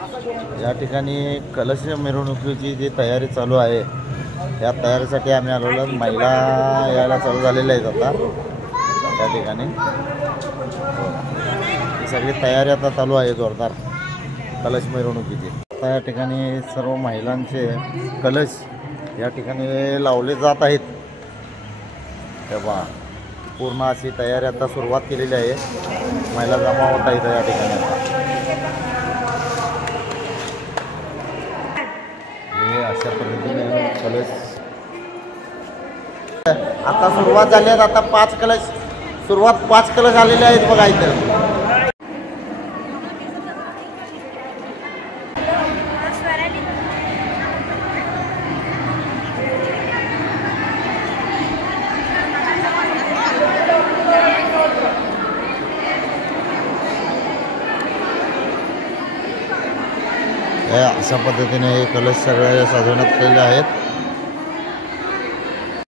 या ठिकाणी कलश मिरवणुकीची जी तयारी चालू आहे या तयारीसाठी आम्ही आलेलो. महिला यायला चालू झालेल्या आहेत आता त्या ठिकाणी. ही सगळी तयारी आता चालू आहे जोरदार कलश मिरवणुकीची. आता या ठिकाणी सर्व महिलांचे कलश या ठिकाणी लावले जात आहेत. तेव्हा पूर्ण अशी तयारी आता सुरुवात केलेली आहे. महिला जमा होत आहेत या ठिकाणी. हे अशा पद्धतीने कलश आता सुरुवात झाली आहे. आता 5 कलश आलेले आहेत बघा इथं. अशा पद्धतीने हे कलश सगळ्या सजवण्यात केलेले आहेत.